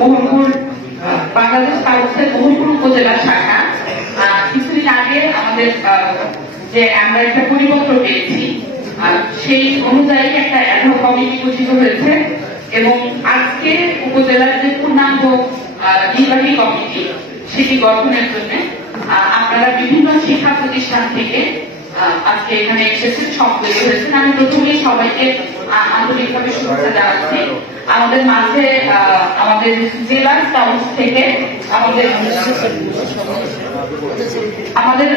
Mohanpur Bangladesh council Mohanpur উপজেলা শাখা কিছুদিন আগে আমাদের যে আমরা একটা পরিপত্র পেয়েছি সেই অনুযায়ী একটা অ্যাডহক কমিটি গঠিত হয়েছে এবং আজকে উপজেলার যে পূর্ণাঙ্গ নির্বাহী কমিটি সেটি গঠনের জন্য আপনারা বিভিন্ন শিক্ষা প্রতিষ্ঠান থেকে আজকে এখানে এসেছেন, সম্পৃক্ত হয়েছেন। আমি প্রথমেই সবাইকে আন্তরিকভাবে শুভেচ্ছা জানাচ্ছি। আমাদের মাঝে আমাদের জেলা স্কাউটস থেকে আমাদের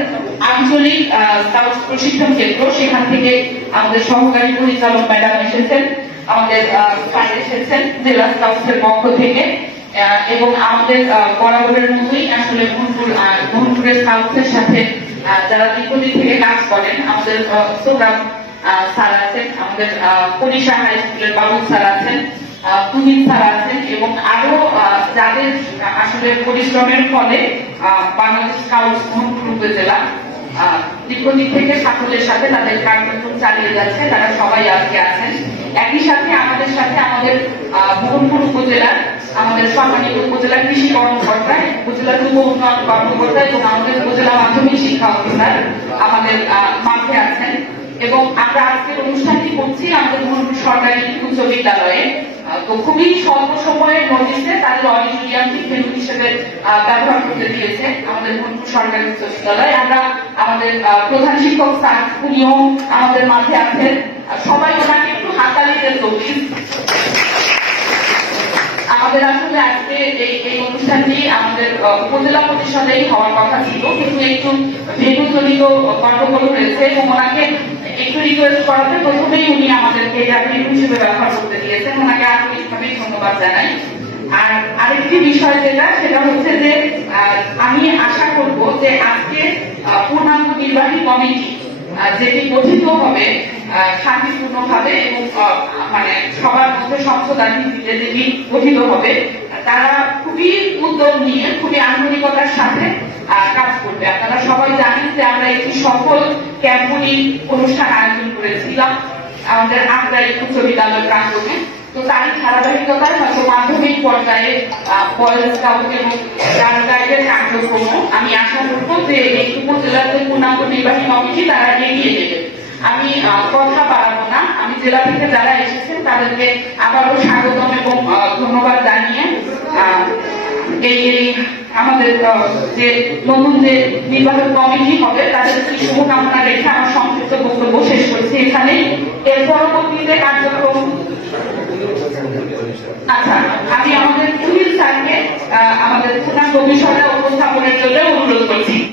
আঞ্চলিক স্কাউটস প্রশিক্ষণ কেন্দ্র, সেখান থেকে আমাদের সহকারী পরিচালক ম্যাডাম এসেছেন, আমাদের স্যার এসেছেন জেলা স্কাউটসের পক্ষ থেকে, এবং আমাদের বরাবরের মতোই আসলে মোহনপুরের স্কাউটসের সাথে যারা দীর্ঘদিন থেকে কাজ করেন, আমাদের প্রোগ্রাম স্যার আছেন, আমাদের পরিষা হাই স্কুলের বাবুল স্যার আছেন, তুমিন স্যার আছেন, এবং আরো যাদের আসলে পরিশ্রমের ফলে বাংলাদেশ স্কাউটস মোহনপুর উপজেলা দীর্ঘদিন থেকে সাফল্যের সাথে তাদের কার্যক্রম চালিয়ে যাচ্ছে, তারা সবাই আজকে আছেন। একই সাথে আমাদের সাথে আমাদের মোহনপুর উপজেলার আমাদের সম্মানিত উপজেলা কৃষি কর্মকর্তা, উপজেলা যুব উন্নয়ন কর্মকর্তা এবং আমাদের উপজেলা মাধ্যমিক শিক্ষা অফিসার আমাদের মাঝে আছেন। এবং আমরা আজকের অনুষ্ঠানটি করছি আমাদের মোহনপুর সরকারি উচ্চ বিদ্যালয়ে। তো খুবই স্বল্প সময়ের নোটিশে তাদের অডিটোরিয়ামটি ভেন্যু হিসেবে ব্যবহার করতে দিয়েছে আমাদের মোহনপুর সরকারি উচ্চ বিদ্যালয়। আমরা আমাদের প্রধান শিক্ষক স্যার উনিও আমাদের মাঝে আছেন, সবাই ওনাকে একটু হাততালি দিয়ে তৈরি। আমাদের আসলে আজকে এই অনুষ্ঠানটি আমাদের উপজেলা পরিষদেই হওয়ার কথা ছিল, কিন্তু একটু ভেন্যুজনিত গন্ডগোল হয়েছে এবং ওনাকে একটু রিকোয়েস্ট করাতে প্রথমেই উনি আমাদেরকে ভেন্যু হিসেবে ব্যবহার করতে দিয়েছেন, ওনাকে আন্তরিকভাবে ধন্যবাদ জানাই। আর আরেকটি বিষয় সেটা হচ্ছে যে আমি আশা করব যে আজকে পূর্ণাঙ্গ নির্বাহী কমিটি যেটি গঠিত হবে শান্তিপূর্ণভাবে এবং মানে সবার মধ্যে সংশোধন ভিত্তিতে যেটি গঠিত হবে, তারা খুবই উদ্যোগ নিয়ে খুবই আন্তরিকতার সাথে কাজ করবে। আপনারা সবাই জানেন যে আমরা একটি সফল ক্যাম্পনি অনুষ্ঠান আয়োজন করেছিলাম আমাদের আগ্রাই উচ্চ বিদ্যালয় প্রাঙ্গণে। তো তারই ধারাবাহিকতায় হয়তো মাধ্যমিক পর্যায়ে বয়েজ স্কাউট এবং গার্ল গাইডের কার্যক্রম আমি আশা করবো যে এই উপজেলার যে পূর্ণাঙ্গ নির্বাহী কমিটি তারা এগিয়ে নেবে। আমি কথা বাড়াবো না, আমি জেলা থেকে যারা এসেছেন তাদেরকে আবারও স্বাগতম এবং ধন্যবাদ জানিয়ে এই আমাদের যে নতুন যে নির্বাচন কমিটি হবে তাদের শুভকামনা রেখে আমার সংক্ষিপ্ত বক্তব্য শেষ করছি এখানে। এর পরবর্তীতে কার্যক্রম আমি আমাদের পুলিশ স্যারকে আমাদের পূর্ণাঙ্গ বিষয়টা উপস্থাপনের জন্য অনুরোধ করছি।